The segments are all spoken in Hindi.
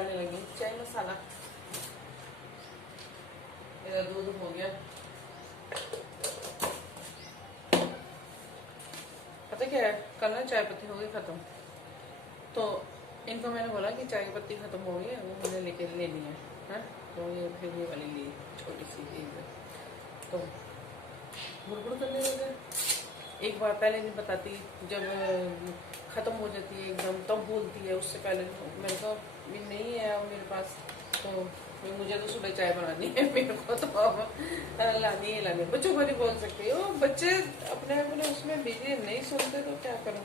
डालने लगी चाय मसाला। मेरा दूध हो गया। पता क्या है, कल ना चाय पत्ती हो गई खत्म, तो इनको मैंने बोला कि चाय पत्ती खत्म हो गई है, वो मुझे लेके लेनी है, हाँ? तो ये फिर ये वाली ली, छोटी सी एक, तो गुड़गुड़ करने लगे। एक बार पहले नहीं बताती, जब ख़त्म हो जाती है एकदम तब बोलती है, उससे पहले मैंने कहा भी नहीं है अब मेरे पास, तो मुझे तो सुबह चाय बनानी है, मेरे को तो लानी है लानी। बच्चों को नहीं बोल सकते हो, बच्चे अपने अपने उसमें बिजी नहीं सुनते तो क्या करूँ।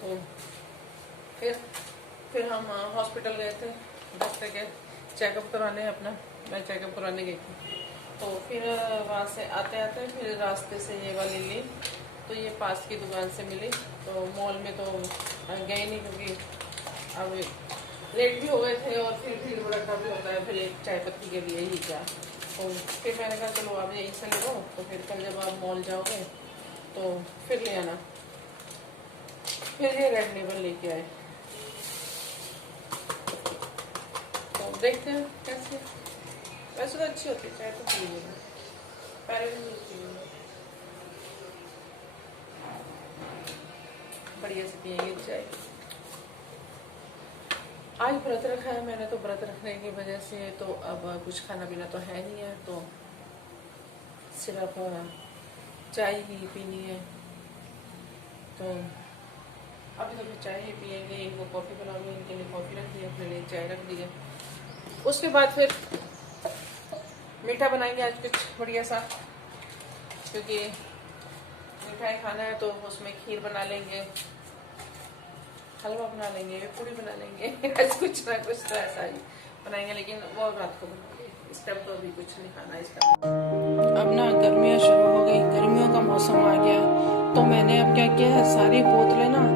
तो फिर हम हॉस्पिटल गए थे डॉक्टर के चेकअप कराने अपना, मैं चेकअप कराने गई थी। तो फिर वहाँ से आते आते फिर रास्ते से ये वाली ली, तो ये पास की दुकान से मिली। तो मॉल में तो गए नहीं क्योंकि अब लेट भी हो गए थे और फिर भीड़ भड़का भी होता है, फिर एक चाय पत्ती के लिए ही क्या। तो फिर मैंने कहा चलो आप यहीं से ले लो, तो फिर कल जब आप मॉल जाओगे तो फिर ले आना। फिर ये रेड लेबल लेके आए, तो देखते हैं कैसे। वैसे तो अच्छी होती है चाय, तो पी लेना, पहले भी नहीं पी, बढ़िया से पिएंगे चाय। आज व्रत रखा है मैंने, तो व्रत रखने की वजह से तो अब कुछ खाना पीना तो है नहीं है, तो सिर्फ चाय ही पीनी है। तो अभी तो फिर चाय ही पिएंगे, इनको कॉफ़ी बनाऊंगी, इनके लिए कॉफ़ी रख दी है, अपने लिए चाय रख दी है। उसके बाद फिर मीठा बनाएंगे आज कुछ बढ़िया सा, क्योंकि मिठाई खाना है, तो उसमें खीर बना लेंगे, हलवा बना लेंगे, पूरी बना लेंगे कुछ ना कुछ तो ऐसा ही बनाएंगे, लेकिन वो रात को बनाएंगे। इस टाइम तो अभी कुछ नहीं खाना इस टाइम। अब ना गर्मियाँ शुरू हो गई, गर्मियों का मौसम आ गया, तो मैंने अब क्या किया है, सारी बोतलें ना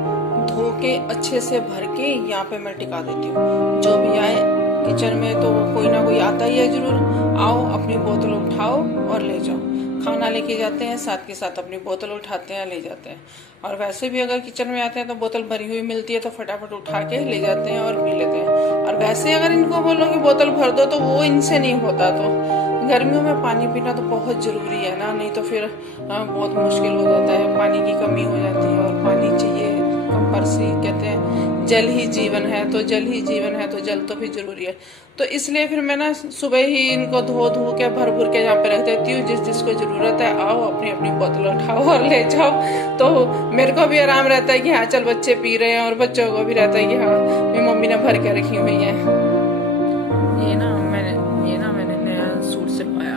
धो के अच्छे से भर के यहाँ पे मैं टिका देती हूँ। जो भी आए किचन में तो कोई ना कोई आता ही है जरूर, आओ अपनी बोतल उठाओ और ले जाओ। खाना लेके जाते हैं, साथ के साथ अपनी बोतल उठाते हैं ले जाते हैं। और वैसे भी अगर किचन में आते हैं तो बोतल भरी हुई मिलती है तो फटाफट उठा के ले जाते हैं और पी लेते हैं। और वैसे अगर इनको बोलो कि बोतल भर दो तो वो इनसे नहीं होता। तो गर्मियों में पानी पीना तो बहुत जरूरी है ना, नहीं तो फिर बहुत मुश्किल हो जाता है, पानी की कमी हो जाती है। और पानी चाहिए कंपल्सरी, कहते हैं जल ही जीवन है, तो जल ही जीवन है, तो जल तो भी जरूरी है। तो इसलिए फिर मैं ना सुबह ही इनको धो धो के भर भर के यहाँ पे रख देती हूँ। जिस जिसको जरूरत है आओ अपनी अपनी बोतल उठाओ और ले जाओ। तो मेरे को भी आराम रहता है कि हाँ चल बच्चे पी रहे हैं, और बच्चों को भी रहता है कि हाँ मेरी मम्मी ने भर के रखी हुई है। ये ना मैंने नया सूट सिलवाया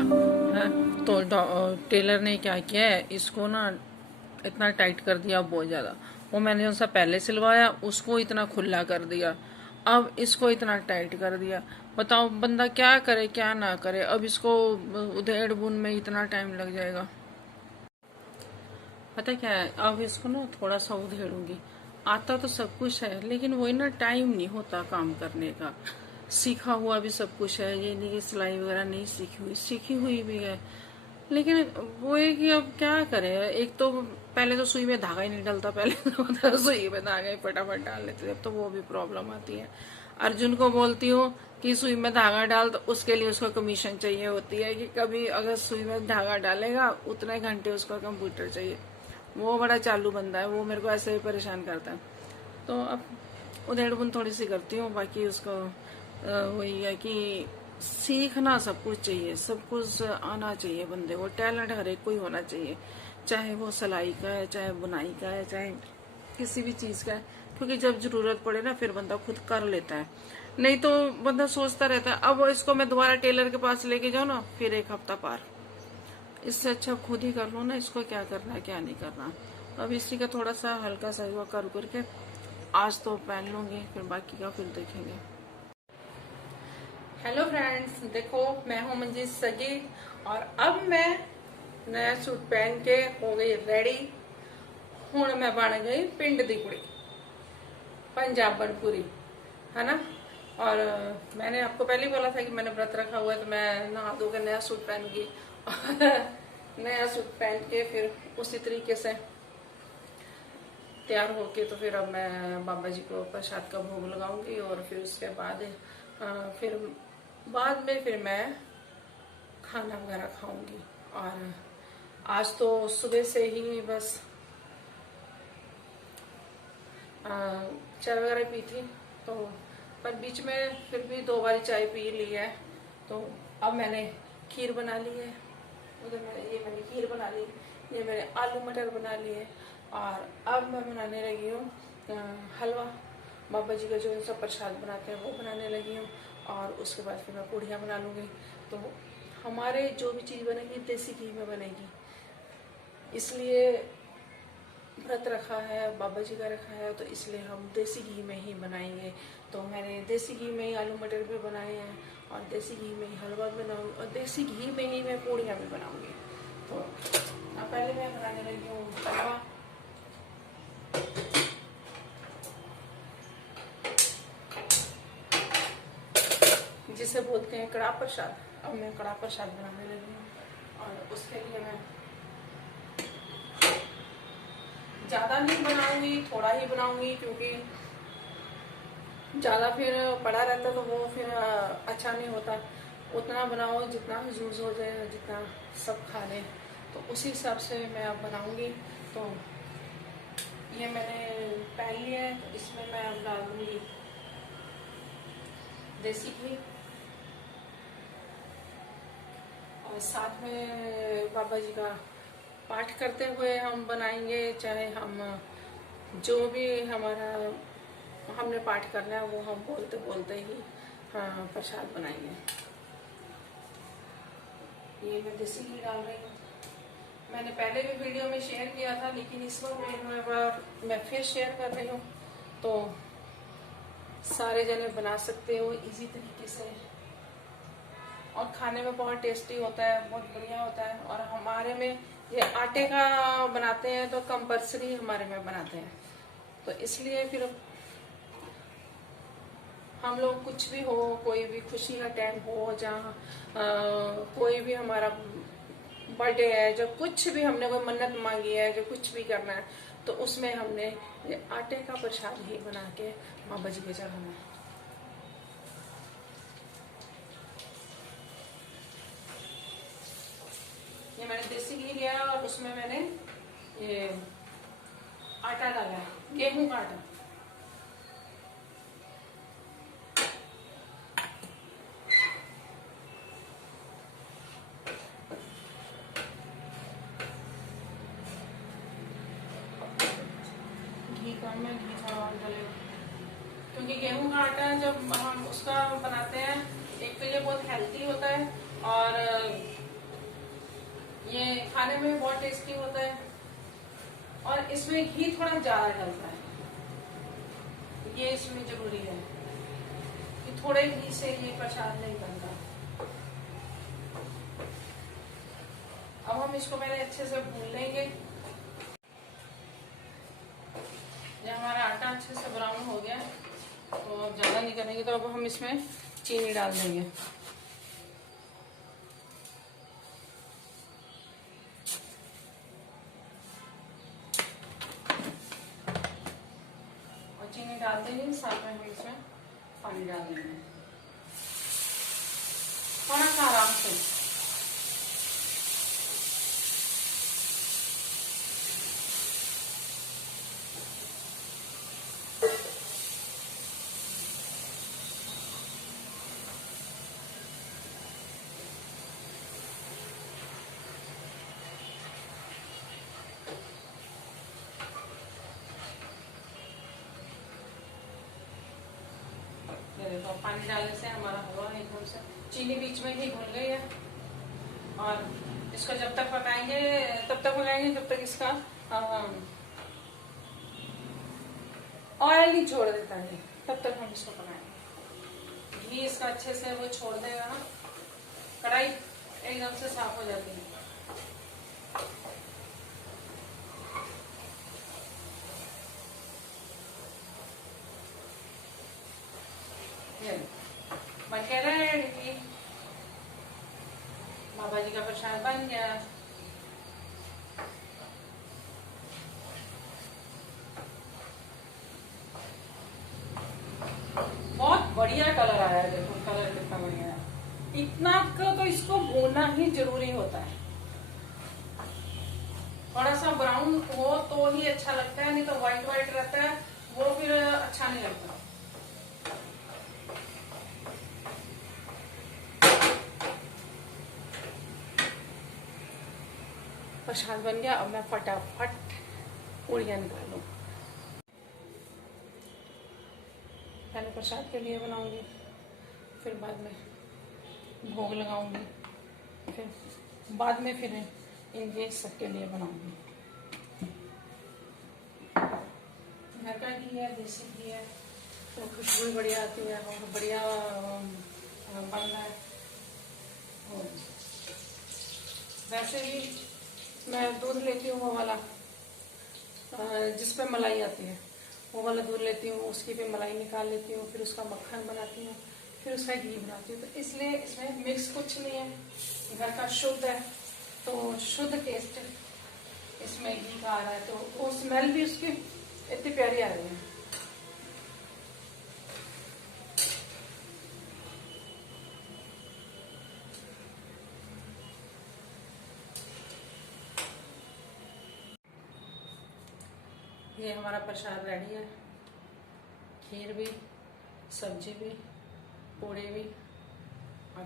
है, तो टेलर ने क्या किया है, इसको ना इतना टाइट कर दिया बहुत ज्यादा। वो मैंने जो सा पहले सिलवाया उसको इतना खुला कर दिया, अब इसको इतना टाइट कर दिया। बताओ बंदा क्या करे क्या ना करे। अब इसको उधेड़ बुन में इतना टाइम लग जाएगा। पता क्या है, अब इसको ना थोड़ा सा उधेड़ूंगी। आता तो सब कुछ है, लेकिन वही ना टाइम नहीं होता काम करने का। सीखा हुआ भी सब कुछ है, ये नहीं कि सिलाई वगैरह नहीं सीखी हुई भी है, लेकिन वो है कि अब क्या करे। एक तो पहले तो सुई में धागा ही नहीं डलता, पहले तो सुई में धागा ही फटाफट डाल लेते थे, अब तो वो भी प्रॉब्लम आती है। अर्जुन को बोलती हूँ कि सुई में धागा डाल, तो उसके लिए उसको कमीशन चाहिए होती है कि कभी अगर सुई में धागा डालेगा उतने घंटे उसको कंप्यूटर चाहिए। वो बड़ा चालू बंदा है, वो मेरे को ऐसे ही परेशान करता है। तो अब उधेड़ बुन थोड़ी सी करती हूँ, बाकी उसको वही है कि सीखना सब कुछ चाहिए, सब कुछ आना चाहिए बंदे को। टैलेंट हर एक को ही होना चाहिए, चाहे वो सिलाई का है, चाहे बुनाई का है, चाहे किसी भी चीज का है। क्योंकि जब जरूरत पड़े ना फिर बंदा खुद कर लेता है, नहीं तो बंदा सोचता रहता है अब इसको मैं दोबारा टेलर के पास लेके जाऊँ ना, फिर एक हफ्ता पार। इससे अच्छा खुद ही कर लो ना, इसको क्या करना है क्या नहीं करना। अब इसी का थोड़ा सा हल्का सा हुआ कर करके आज तो पहन लूंगी, फिर बाकी का फिर देखेंगे। हेलो फ्रेंड्स, देखो मैं हूँ मंजीत सगी, और अब मैं नया सूट पहन के हो गई रेडी। हूँ मैं बन गई पिंड दी कुड़ी, पंजाबन पूरी, है ना। और मैंने आपको पहले ही बोला था कि मैंने व्रत रखा हुआ है, तो मैं नहा धो के नया सूट पहनूंगी नया सूट पहन के फिर उसी तरीके से तैयार होके, तो फिर अब मैं बाबा जी को प्रसाद का भोग लगाऊंगी, और फिर उसके बाद फिर बाद में फिर मैं खाना वगैरह खाऊंगी। और आज तो सुबह से ही बस चाय वगैरह पी थी, तो पर बीच में फिर भी 2 बार चाय पी ली है। तो अब मैंने खीर बना ली है, उधर मैंने खीर बना ली, ये मैंने आलू मटर बना लिए। और अब मैं बनाने लगी हूँ हलवा। बाबा जी का जो सब प्रसाद बनाते हैं वो बनाने लगी हूँ। और उसके बाद फिर मैं पूड़ियाँ बना लूँगी। तो हमारे जो भी चीज़ बनेगी देसी घी में बनेगी, इसलिए व्रत रखा है, बाबा जी का रखा है, तो इसलिए हम देसी घी में ही बनाएंगे। तो मैंने देसी घी में ही आलू मटर भी बनाए हैं, और देसी घी में ही हलवा बनाऊँ, और देसी घी में ही मैं पूड़ियाँ भी बनाऊँगी। तो अब पहले मैं बनाने लगी हूँ हलवा। जिसे बोलते हैं कड़ा प्रसाद। अब मैं कड़ा प्रसाद बनाने लगी हूँ, और उसके लिए मैं ज़्यादा नहीं बनाऊंगी, थोड़ा ही बनाऊंगी, क्योंकि ज़्यादा फिर पड़ा रहता तो वो फिर अच्छा नहीं होता। उतना बनाओ जितना यूज़ हो जाए, जितना सब खा लें, तो उसी हिसाब से मैं अब बनाऊंगी। तो ये मैंने पैन लिया है, तो इसमें मैं अब डाल दूँगी देसी घी, और साथ में बाबा जी का पाठ करते हुए हम बनाएंगे। चाहे हम जो भी हमारा हमने पाठ करना है वो हम बोलते बोलते ही प्रसाद बनाएंगे। ये मैं देसी घी डाल रही हूँ। मैंने पहले भी वीडियो में शेयर किया था, लेकिन इस बार मैं फिर शेयर कर रही हूँ। तो सारे जने बना सकते हो इजी तरीके से, और खाने में बहुत टेस्टी होता है, बहुत बढ़िया होता है। और हमारे में ये आटे का बनाते हैं, तो कंपलसरी हमारे में बनाते हैं। तो इसलिए फिर हम लोग कुछ भी हो, कोई भी खुशी का टाइम हो, जहाँ कोई भी हमारा बर्थडे है, जो कुछ भी हमने कोई मन्नत मांगी है, जो कुछ भी करना है, तो उसमें हमने ये आटे का प्रसाद ही बना के बाबा जी के चढ़ाना है। ये मैंने देसी घी लिया, और उसमें मैंने ये आटा डाला है, गेहूं का आटा। घी कम में घी थोड़ा और डाले, क्योंकि गेहूं का आटा जब हम उसका बनाते हैं, एक तो ये बहुत हेल्दी होता है, और ये खाने में बहुत टेस्टी होता है, और इसमें घी थोड़ा ज्यादा डलता है। ये इसमें जरूरी है कि थोड़े घी से ये प्रसाद नहीं बनता। अब हम इसको पहले अच्छे से भून लेंगे। जब हमारा आटा अच्छे से ब्राउन हो गया, तो अब ज्यादा नहीं करेंगे, तो अब हम इसमें चीनी डाल देंगे। चीनी डालते ही साथ में हम इसमें पानी डाल देंगे, थोड़ा सा आराम से। देखो पानी डालने से हमारा हलवा एकदम से, चीनी बीच में ही घुल गई है। और इसको जब तक पकाएंगे तब तक पकाएंगे जब तक इसका ऑयल नहीं छोड़ देता है, तब तक हम इसको पकाएंगे। घी इसका अच्छे से वो छोड़ देगा ना, कढ़ाई एकदम से साफ हो जाती है। बन के रेडी, बाबा जी का प्रसाद बन गया। बहुत बढ़िया कलर आया है, देखो इतना तो इसको भूनना ही जरूरी होता है। थोड़ा सा ब्राउन हो तो ही अच्छा लगता है, नहीं तो व्हाइट व्हाइट रहता है वो फिर अच्छा नहीं लगता। प्रसाद बन गया। अब मैं फटाफट पूड़ियाँ निकालूं। पहले प्रसाद के लिए बनाऊंगी, फिर बाद में भोग लगाऊंगी, फिर बाद में फिर इनके सबके लिए बनाऊंगी। घर का घी है, देसी घी है, तो खुशबू बढ़िया आती है और बढ़िया बन रहा है। और वैसे भी मैं दूध लेती हूँ वो वाला जिस पे मलाई आती है, वो वाला दूध लेती हूँ, उसकी पे मलाई निकाल लेती हूँ, फिर उसका मक्खन बनाती हूँ, फिर उसका घी बनाती हूँ। तो इसलिए इसमें मिक्स कुछ नहीं है, घर का शुद्ध है, तो शुद्ध टेस्ट इसमें घी का आ रहा है, तो वो स्मेल भी उसकी इतनी प्यारी आ रही है। ये हमारा प्रसाद रेडी है, खीर भी, सब्जी भी, पूड़ी भी और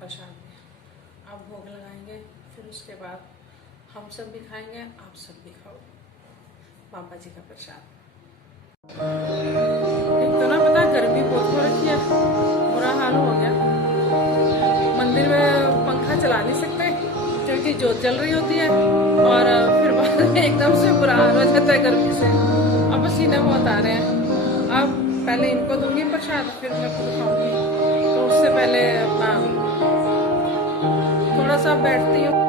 प्रसाद भी। अब भोग लगाएंगे, फिर उसके बाद हम सब भी खाएंगे, आप सब भी खाओ बाबा जी का प्रसाद। एक तो ना पता गर्मी बहुत हो रखी है, बुरा हाल हो गया। मंदिर में पंखा चला नहीं सकते क्योंकि जोत जल रही होती है, और फिर बाद में एकदम से बुरा हाल हो जाता है गर्मी से। अब पसीने बहुत आ रहे हैं। अब पहले इनको दूंगी प्रसाद, फिर मैं खुद खाऊंगी। तो उससे पहले अपना थोड़ा सा बैठती हूँ।